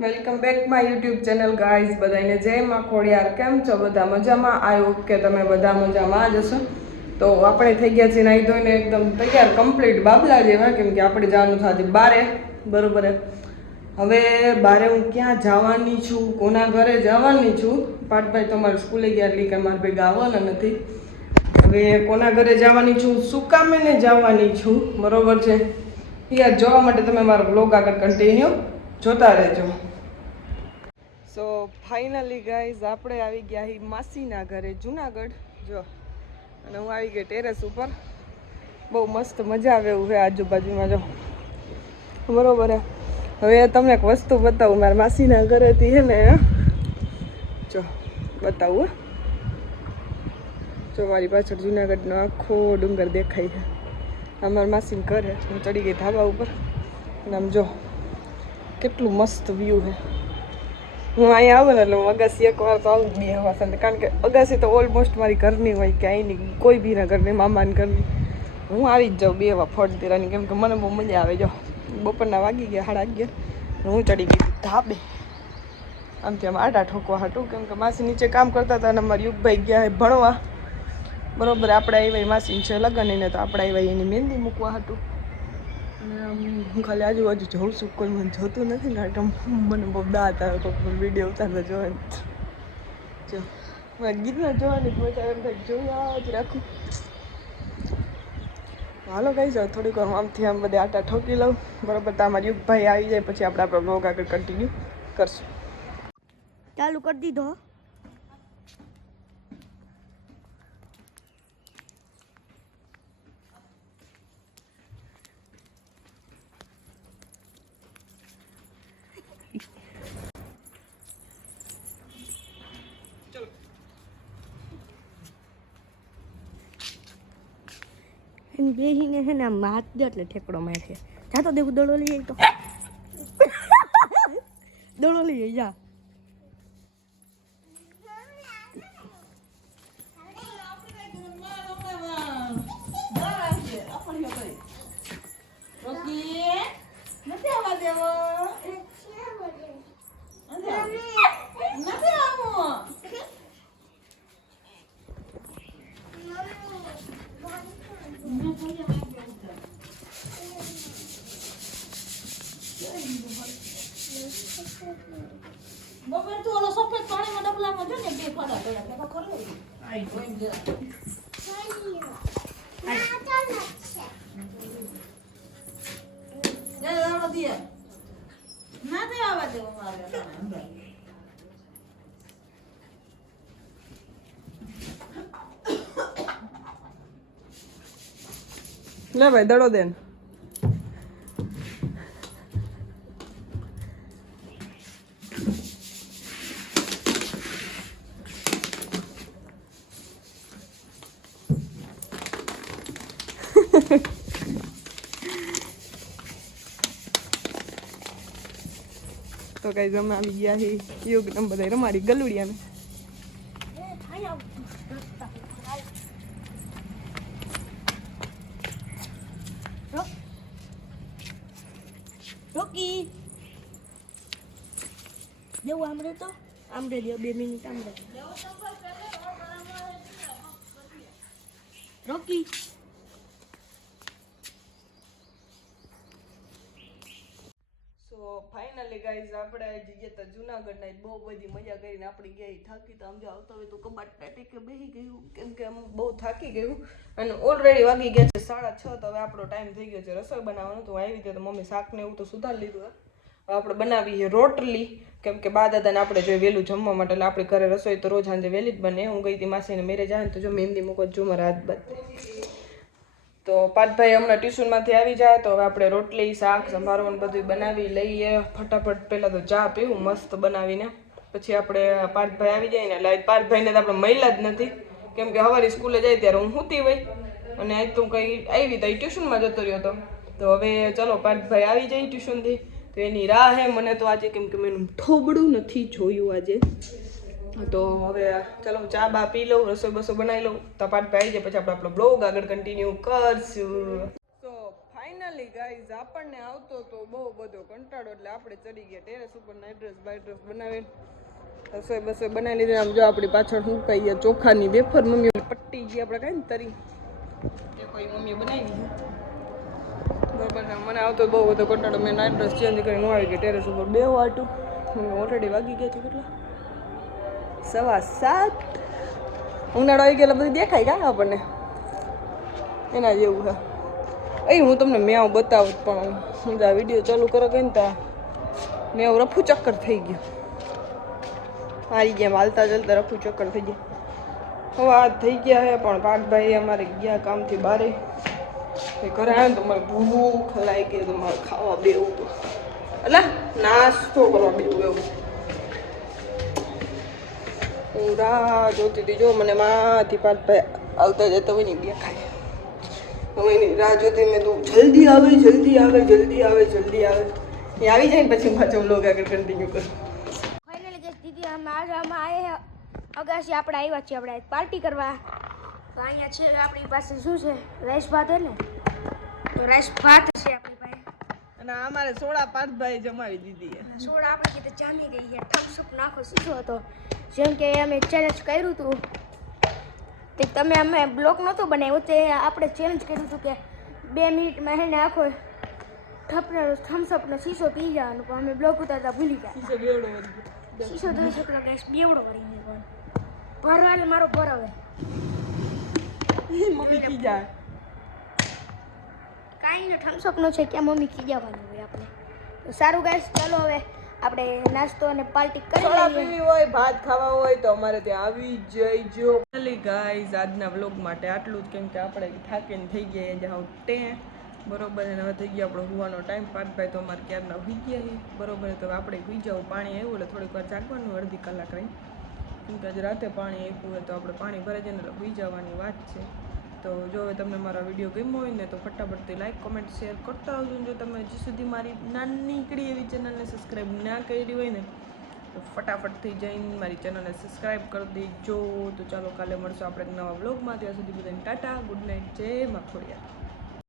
Welcome back my YouTube channel guys બધાને જય માં ખોડિયાર. કેમ છો? બધા મજામાં? આઈ હોપ કે તમે બધા મજામાં જ હશો. તો આપણે થઈ ગયા છીએ નાહી ધોઈને એકદમ તૈયાર કમ્પ્લીટ બાબલા જેવા, કેમ કે આપણે જવાનું આજે બારે. બરોબર હવે બારે હું ક્યાં જવાની છું? કોના ઘરે જવાની છું? પાટભાઈ તમારે સ્કૂલે ગયા એટલે કે મારા ભેગા આવવાના નથી. હવે કોના ઘરે જવાની છું? શું કામે ને જવાની છું. બરોબર છે? યાર જોવા માટે તમે મારો બ્લોગ આગળ કન્ટિન્યુ જોતા રહેજો. સો ફાઇનલી ગાઈઝ આપણે આવી ગયા હી માસીના ઘરે, જુનાગઢ. જો, અને હું આવી ગઈ ટેરેસ ઉપર. બહુ મસ્ત મજા આવે એવું છે આજુબાજુમાં, જો. બરોબર હે. હવે તમને એક વસ્તુ બતાવું, મારા માસીના ઘરેથી હે ને જો, બતાવું, હો. જો, મારી પાછળ જુનાગઢનો આખો ડુંગર દેખાય છે. આ મારા માસીનું ઘર. હે હું ચડી ગઈ ધાબા ઉપર. અને આમ જો, કેટલું મસ્ત વ્યૂ છે. હું અહીંયા આવું ને એટલે હું અગાસી એક વાર તો આવું જ બે હવા સાથે. કારણ કે અગાસી તો ઓલમોસ્ટ મારી ઘરની હોય કે અહીંની કોઈ બી ના ઘરની, મામાની ઘરની. હું આવી જ જાઉં બે હવા ફળ તેરાની કેમ કે મને બહુ મજા આવે. જો, બપોરના વાગી ગયા, સાડા અગિયાર. હું ચડી ગઈ ધાબે. આમ આમ આટા ઠોકવા હતું કેમ કે માસી નીચે કામ કરતા હતા અને અમારા યુગભાઈ ગયા ભણવા. બરોબર, આપણે આવ્યા માસી છે લગ્ન એને તો આપણે આવ્યા એની મહેંદી મૂકવા હતું અને હું ખાલી આજુબાજુ જોઉં છું, કોઈ મને જોતું નથી ને એટલે મને બહુ દાંત આવે, કોઈ વીડિયો ઉતારતા જોવાની. જો, મારે ગીતના જોવાની મજા એમ થાય જોયા જ રાખું. હાલો કઈ જાવ થોડીક વાર આમથી આમ બધે આટા ઠોકી લઉં. બરોબર તમારી યુગભાઈ આવી જાય, પછી આપણે આપણો બ્લોગ આગળ કન્ટિન્યુ કરશું. ચાલુ કરી દીધો એમ બેસીને છે ને આમ હાથ દે એટલે ઠેકડો મારે છે. જા તો દેવું દડો લઈ આવી તો. દડો લઈ આવી જા. બપોર તું ઓલો સફેદ પાણીમાં ડબલામાં જો ને બે ફાડા પડ્યા કે તો ખરો આઈ તો એમ જરા જરા દાડો દે ના તે મારે. લે ભાઈ દડો દેન તો કઈ અમે આવી ગયા છે યોગ નંબર બધા રમાડી ગલુડિયાને. રોકી. દેવું આમરે તો? આમરે દે બે મિનિટ આમરે રોકી સો ગાઈઝ આપણે જઈએ તો જુનાગઢના બહુ બધી મજા કરીને આપણે ગયા થાકી તો. આમ આવતા હોય તો કબાટ ટેકે બેસી ગયું? કેમ કે આમ બહુ થાકી ગયું. અને ઓલરેડી વાગી ગયા છે સાડા છ, તો હવે આપણો ટાઈમ થઈ ગયો છે રસોઈ બનાવવાનો. તો આવી રીતે તો મમ્મી શાક ને એવું તો સુધારી લીધું આપણે બનાવીએ રોટલી. કેમ કે બા દાદાને આપણે જોઈએ વહેલું જમવા માટે, એટલે આપણે ઘરે રસોઈ તો રોજ સાંજે વહેલી જ બને. હું ગઈ હતી માસીને મેરે આવે તો જો મહેંદી મૂકો જો મારા હાથ બાદ તો પાઠભાઈ હમણાં ટ્યુશનમાંથી આવી જાય, તો હવે આપણે રોટલી, શાક સંભારો ને બધું બનાવી લઈએ. ફટાફટ પહેલાં તો ચા પીવું, મસ્ત બનાવીને. પછી આપણે પાર્થભાઈ આવી જાય ને, એટલે પાર્થભાઈને તો આપણે મળ્યા જ નથી. કેમ કે સવારે સ્કૂલે જાય ત્યારે હું સૂતી હોય અને આજ તો કંઈ આવી તો ટ્યુશનમાં જતો રહ્યો હતો તો હવે ચલો પાર્થભાઈ આવી જાય ટ્યુશનથી. તો એની રાહ હે, મને તો આજે કેમ કે મેં થોબડું નથી જોયું આજે. તો હવે ચાલો હું ચા, બા પી લઉં, રસોઈ બસો બનાવી લઉં, તપાટ પાઈ જાય, પછી આપણે આપણો બ્લોગ આગળ કન્ટિન્યુ કરશું. તો ફાઇનલી ગાઈઝ આપણને આવતો તો બહુ બધો કંટાળો, એટલે આપણે ચડી ગયા ટેરેસ ઉપર નાઇટ ડ્રેસ બાય ડ્રેસ બનાવીને રસોઈ બસોઈ બનાવી લીધી, આમ જો આપણી પાછળ શું કહીએ ચોખાની વેફર મમ્મી પટ્ટી ગઈ આપણે કાંઈ ને તરી. એ કોઈ મમ્મીએ બનાવી બરોબર મને આવતો બહુ બધો કંટાળો, મેં નાઇટ ડ્રેસ ચેન્જ કરીને હું આવી ગઈ ટેરેસ ઉપર. બે વાટું. મમ્મી ઓલરેડી વાગી ગયા છે કેટલા? સવા સાત. ઉનાળો આવી ગયેલા બધી દેખાય કા આપણને? એના જેવું હા અહીં હું તમને મેં બતાવું પણ. હું આ વીડિયો ચાલુ કરો કે ને ત્યાં મેં રફું ચક્કર થઈ ગયું. મારી ગયા હાલતા ચાલતા રફું ચક્કર થઈ ગયા. હવે આ થઈ ગયા છે, પણ પાકભાઈ અમારે ગયા કામથી બારે. એ ઘરે આવે ને તો મારે ભૂખ લાગી તો મારે ખાવા બેવું તો એટલે નાસ્તો કરવા બેવું એવું. હું રાહ જોતી હતી. જો મને માંથી પાઠભાઈ આવતા જતા હોય ને બે ખાય હવે એની રાહ જોતી મેં તું જલ્દી આવે જલ્દી આવે જલ્દી આવે જલ્દી આવે. એ આવી જાય ને પછી પાછો લોગ આગળ કન્ટિન્યુ કર. ફાઇનલી ગેસ દીદી અમે આજે અમે આવ્યા અગાસી આપણે આવ્યા છીએ, આપણે પાર્ટી કરવા. તો અહીંયા છે, આપણી પાસે શું છે? રાઈસ ભાત હે ને? તો રાઈસ ભાત છે અને અમારે સોળા ભાઈ જમાવી દીધી સોડા આપણે કીધે જામી ગઈ છે. થમ્સ અપ નાખો સીધો હતો જેમ કે અમે ચેલેન્જ કર્યું હતું તે તમે અમે બ્લોક નહોતો બનાવ્યો તે આપણે ચેલેન્જ કર્યું હતું કે બે મિનિટમાં હેને આખો થપનો થમ્સ અપનો શીશો પી જવાનો પણ અમે બ્લોક ઉતારતા ભૂલી ગયા. બેવડો વળી શીશો જોઈ શકલો ગેસ બેવડો કરીને પણ. ભરવા એટલે મારો ભર હવે. મમ્મી પી જાય કાંઈ ને થમ્સ અપનો છે કે મમ્મી ખીજાવાની હોય આપણે. તો સારું ગાઈસ ચાલો હવે આપણે નાસ્તો અને પાર્ટી કરી લઈએ. પીવી હોય ભાત ખાવા હોય તો અમારે ત્યાં આવી જઈજો ખાલી ગાઈઝ આજના વ્લોગ માટે આટલું જ કેમ કે આપણે થાકીને થઈ ગયા જે હાવ ટે બરોબર અને હવે થઈ ગયો આપણો હુવાનો ટાઈમ પાઠભાઈ તો અમારે ક્યારના હુઈ ગયા બરોબર તો આપણે હુઈ જાવ પાણી આવ્યું એટલે થોડીક વાર જાગવાનું અડધી કલાક રહી. કેમ કે આજે રાતે પાણી આપ્યું હોય તો આપણે પાણી ભરાઈ જાય ને એટલે હુઈ જવાની વાત છે. તો જો હવે તમને મારો વીડિયો ગમ્યો હોય ને તો ફટાફટથી લાઇક કોમેન્ટ શેર કરતા આવજો. જો તમે હજી સુધી મારી નાની કડી એવી ચેનલને સબસ્ક્રાઈબ ના કરી હોય ને, તો ફટાફટથી જઈને મારી ચેનલને સબસ્ક્રાઈબ કરી દેજો. તો ચાલો કાલે મળશું આપણે નવા બ્લોગમાં ત્યાં સુધી બધાને ટાટા ગુડ નાઇટ જય માખોડિયા.